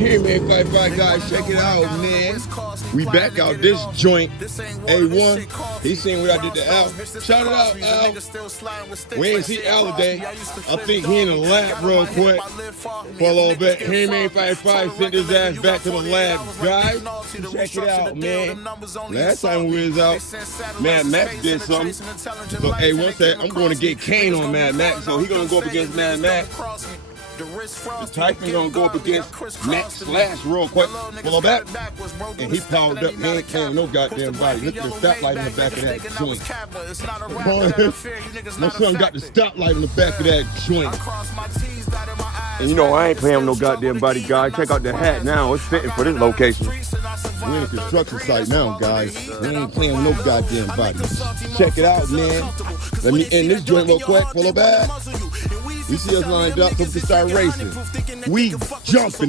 Hey man, Fight guys, check it out, man. We back out this joint. A1, he seen what I did to Al. Shout it out, Al. We ain't see Al today. I think he in the lab real quick for a little bit. Hey man, Fight sent his ass back to the lab, guys. Check it out, man. Last time we was out, Mad Max did something. So A1 said, I'm going to get Kane on Mad Max, so he gonna go up against Mad Max. The Tyson gonna go up against Max Slash real quick. Pull back. And he powered up. He ain't carrying no goddamn body. Look at the stoplight in the back of that joint. My son got the stoplight in the back of that joint. And you know I ain't playing with no goddamn body, guys. Check out the hat now. It's fitting for this location. We're in a construction site now, guys. We ain't playing with no goddamn body. Check it out, man. Let me end this joint real quick. Pull back. You see us lined up, so we can start racing. We jumping.